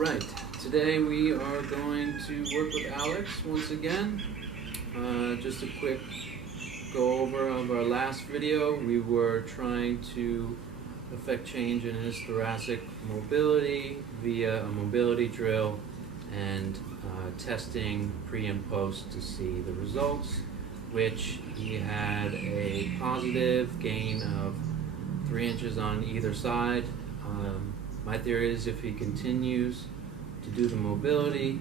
Alright, today we are going to work with Alex once again. Just a quick go over of our last video. We were trying to affect change in his thoracic mobility via a mobility drill and testing pre and post to see the results, which he had a positive gain of 3 inches on either side. My theory is if he continues to do the mobility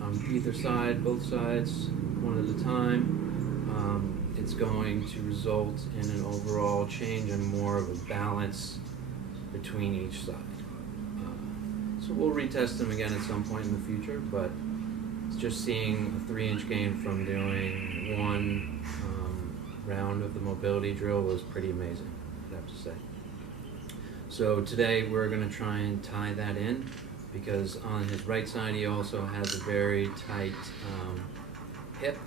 on either side, both sides, one at a time, it's going to result in an overall change and more of a balance between each side. So we'll retest him again at some point in the future, but just seeing a 3-inch gain from doing one round of the mobility drill was pretty amazing, I'd have to say. So today we're going to try and tie that in, because on his right side he also has a very tight hip,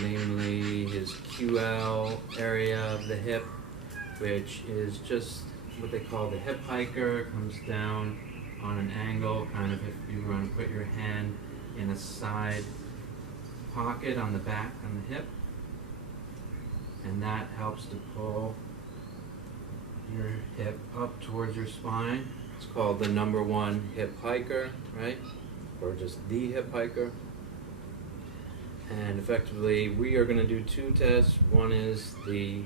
namely his QL area of the hip, which is just what they call the hip hiker. Comes down on an angle, kind of if you were going to put your hand in a side pocket on the back on the hip, and that helps to pull your hip up towards your spine. It's called the #1 hip hiker, right? Or just the hip hiker. And effectively, we are going to do 2 tests. One is the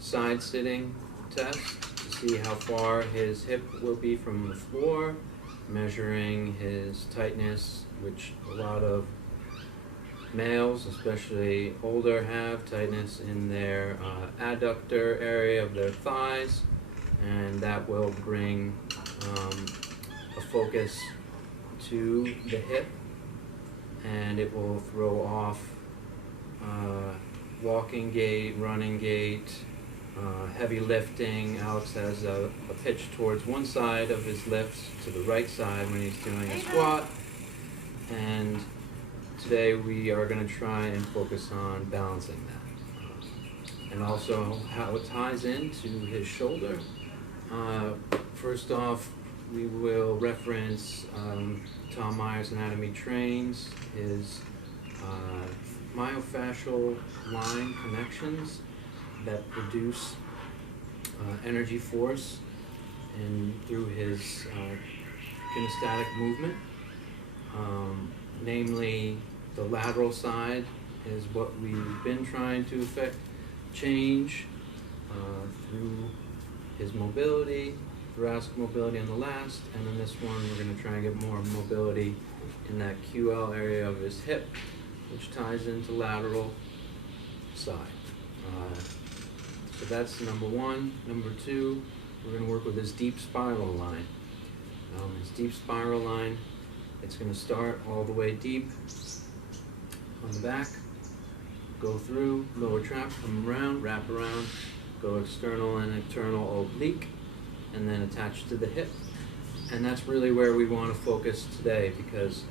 side sitting test to see how far his hip will be from the floor, measuring his tightness, which a lot of males, especially older, have tightness in their adductor area of their thighs, and that will bring a focus to the hip, and it will throw off walking gait, running gait, heavy lifting. Alex has a pitch towards one side of his lifts to the right side when he's doing a squat, and today we are going to try and focus on balancing that, and also how it ties into his shoulder. First off, we will reference Tom Myers Anatomy Trains, his myofascial line connections that produce energy force through his kinesthetic movement. Namely, the lateral side is what we've been trying to affect change through his mobility, thoracic mobility on the last, and then this one we're going to try and get more mobility in that QL area of his hip, which ties into lateral side. So that's #1. #2, we're going to work with his deep spiral line. His deep spiral line, it's going to start all the way deep on the back, go through lower trap, come around, wrap around, go external and internal oblique, and then attach to the hip. And that's really where we want to focus today, because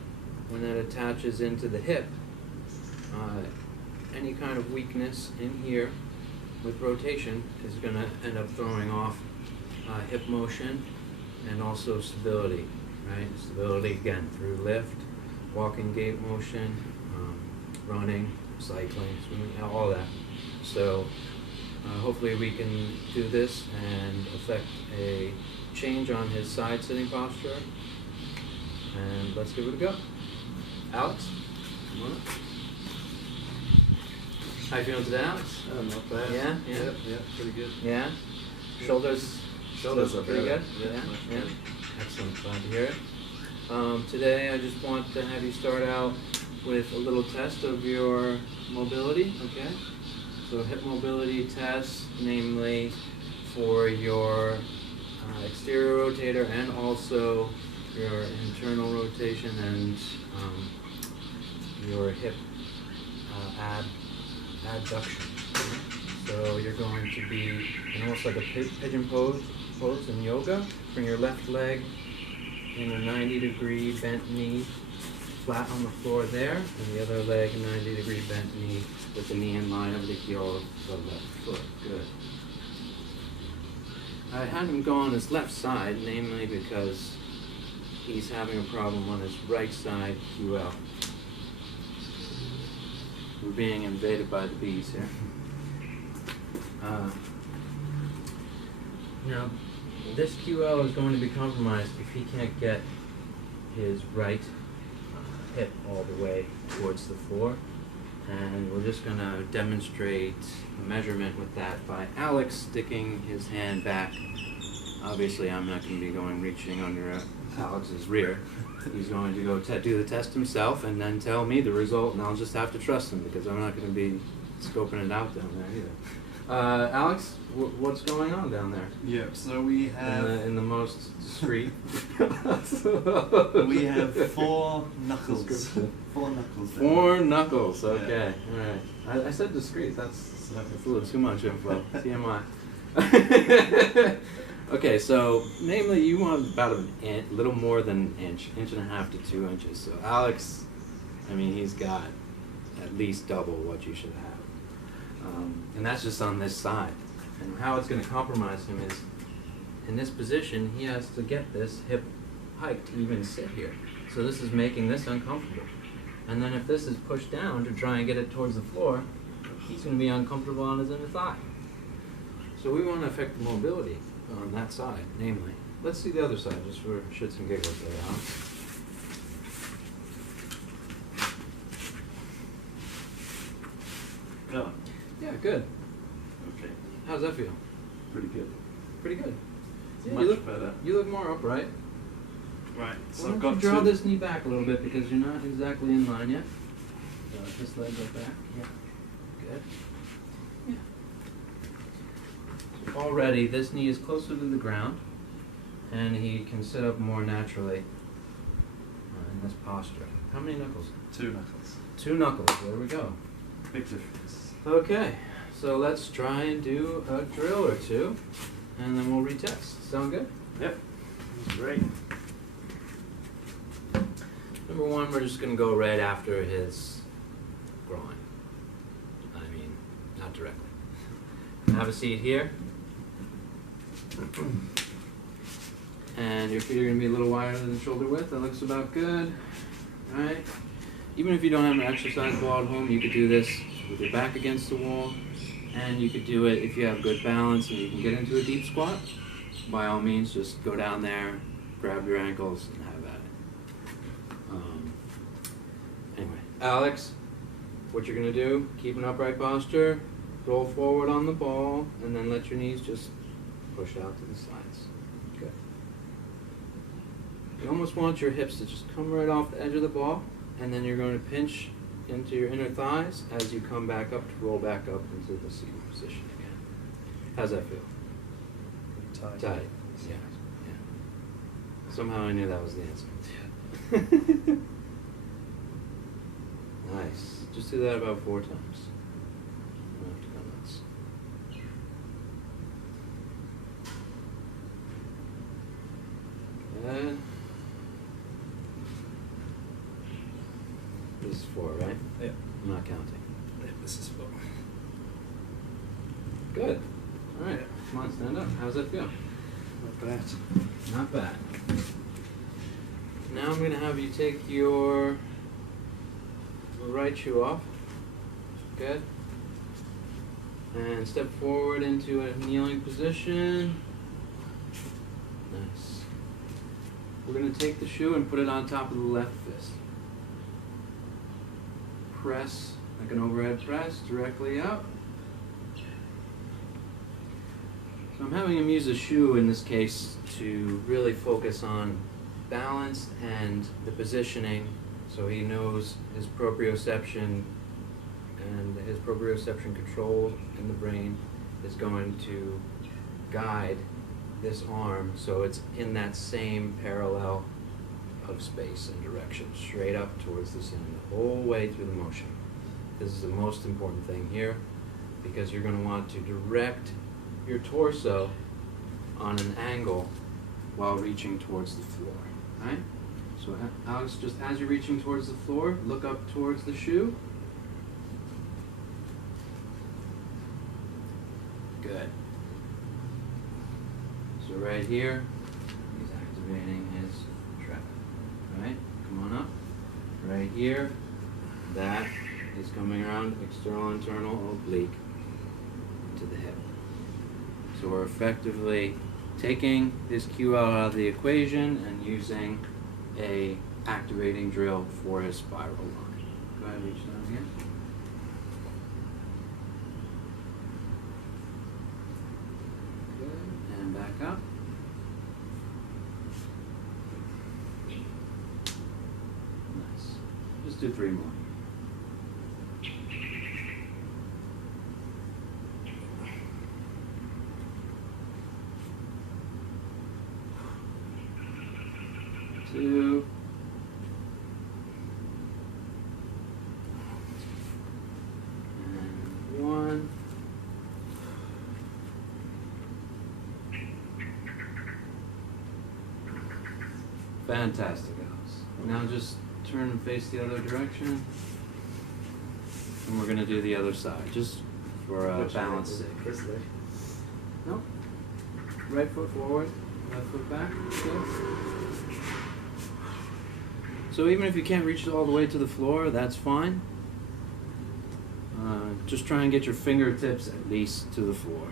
when that attaches into the hip, any kind of weakness in here with rotation is going to end up throwing off hip motion and also stability, right? Stability again through lift, walking gait motion, running, cycling, swimming, all that. So hopefully we can do this and affect a change on his side sitting posture. And let's give it a go. Alex, come on up. How you feeling today, Alex? Not bad. Yeah? Yeah, pretty good. Yeah? Shoulders Shoulders are pretty better. good? Yeah. Yeah? Excellent, glad to hear it. Today I just want to have you start out with a little test of your mobility, okay? So hip mobility test, namely for your exterior rotator and also your internal rotation and your hip adduction. So you're going to be in almost like a pigeon pose in yoga. Bring your left leg in a 90-degree bent knee, flat on the floor there, and the other leg a 90-degree bent knee with the knee in line of the heel of the left foot. Good. I had him go on his left side, namely because he's having a problem on his right side QL. We're being invaded by the bees here. Now, this QL is going to be compromised if he can't get his right hip all the way towards the floor. And we're just going to demonstrate a measurement with that by Alex sticking his hand back. Obviously, I'm not going to be reaching under Alex's rear. He's going to go do the test himself and then tell me the result, and I'll just have to trust him because I'm not going to be scoping it out down there either. Alex, what's going on down there? Yeah, so we have... In the most discreet. we have 4 knuckles. 4 knuckles. 4 knuckles, okay. Yeah. Alright. I said discreet, that's a little too much info. TMI. Okay, so namely you want about a little more than an inch and a half to 2 inches. So Alex, I mean, he's got at least double what you should have. And that's just on this side. And how it's going to compromise him is, in this position, he has to get this hip hike to even sit here. So this is making this uncomfortable. And then if this is pushed down to try and get it towards the floor, he's going to be uncomfortable on his inner thigh. So we want to affect the mobility on that side, namely. Let's see the other side, just for shits and giggles there, Alex. Oh. Yeah, good. Okay. How's that feel? Pretty good. Pretty good. Yeah, Much better. You look more upright. Right, so Why I've don't got you draw to... this knee back a little bit because you're not exactly in line yet. This leg go back. Yeah. Good. Yeah. So already this knee is closer to the ground and he can sit up more naturally in this posture. How many knuckles? 2 knuckles. 2 knuckles. There we go. Big difference. Okay, so let's try and do a drill or two, and then we'll retest. Sound good? Yep. Great. Number 1, we're just going to go right after his groin. I mean, not directly. Have a seat here. And your feet are going to be a little wider than shoulder width. That looks about good. All right. Even if you don't have an exercise ball at home, you could do this with your back against the wall, and you could do it if you have good balance and you can get into a deep squat. By all means, just go down there, grab your ankles, and have at it. Anyway, Alex, what you're going to do, keep an upright posture, roll forward on the ball, and then let your knees just push out to the sides. Good. You almost want your hips to just come right off the edge of the ball, and then you're going to pinch into your inner thighs as you come back up to roll back up into the seated position again. How's that feel? Tight. Tight. Yeah. Yeah. Somehow I knew that was the answer. Nice. Just do that about 4 times. I don't have to go nuts. Good. This is 4, right? Yep. I'm not counting. Yep, this is 4. Good. All right. Come on, stand up. How's that feel? Not bad. Not bad. Now I'm going to have you take your right shoe off. Good. And step forward into a kneeling position. Nice. We're going to take the shoe and put it on top of the left fist. Press, like an overhead press, directly up. So I'm having him use the shoe in this case to really focus on balance and the positioning, so he knows his proprioception, and his proprioception control in the brain is going to guide this arm so it's in that same parallel of space and direction, straight up towards the center, the whole way through the motion. This is the most important thing here, because you're going to want to direct your torso on an angle while reaching towards the floor. Right? So Alex, just as you're reaching towards the floor, look up towards the shoe. Good. right here, he's activating his trap. Right? Come on up. Right here, that is coming around external, internal, oblique to the hip. So we're effectively taking his QL out of the equation and using a activating drill for his spiral line. Go ahead, reach down here. Good, and back up. Nice. Just do 3 more. Two. And 1. Fantastic, Alex. Now just turn and face the other direction. And we're going to do the other side, just for balance sake. Nope. Right foot forward, left foot back. Good. So even if you can't reach all the way to the floor, that's fine. Just try and get your fingertips at least to the floor.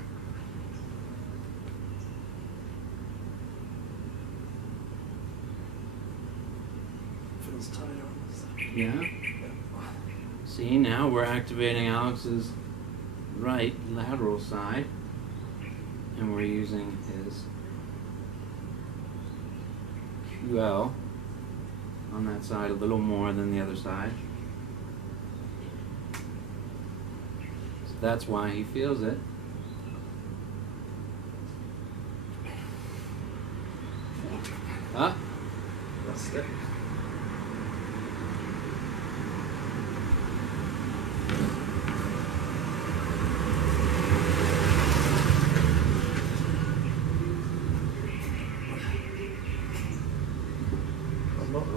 Feels tighter on this side. Yeah? See, now we're activating Alex's right lateral side, and we're using his QL on that side a little more than the other side. So that's why he feels it. Ah, That's it.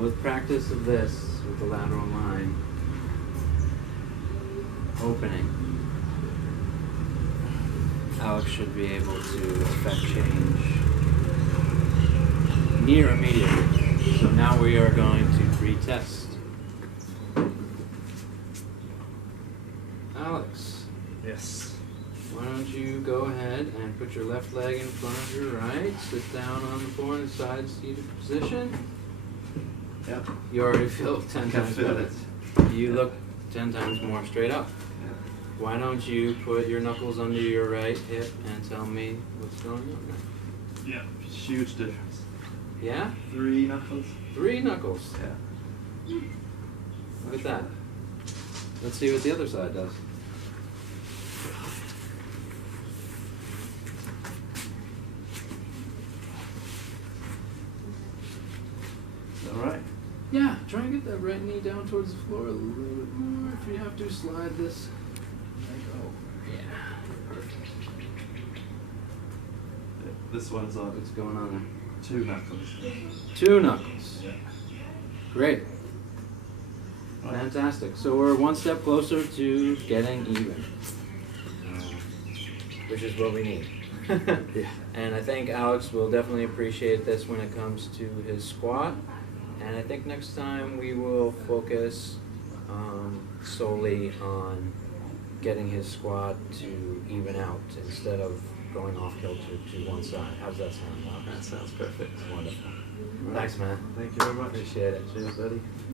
with practice of this, with the lateral line opening, Alex should be able to affect change near immediately. So now we are going to retest. Alex, Yes. why don't you go ahead and put your left leg in front of your right, sit down on the floor in a side seated position. Yep. You already feel 10 I can times feel better. it. You look 10 times more straight up. Yeah. Why don't you put your knuckles under your right hip and tell me what's going on there? Yeah. Huge difference. Yeah? 3 knuckles. 3 knuckles. Yeah. Look at that. Let's see what the other side does. Is that right? Yeah, try and get that right knee down towards the floor a little bit more. If you have to, slide this leg over. Yeah. This one's on What's going on there? 2 knuckles. 2 knuckles. Yeah. Great. Right. Fantastic. So we're one step closer to getting even, which is what we need. Yeah. And I think Alex will definitely appreciate this when it comes to his squat. And I think next time we will focus solely on getting his squat to even out instead of going off kilter to one side. How's that sound? That sounds perfect. Wonderful. Thanks, man. Thank you very much. Appreciate it. Cheers, buddy.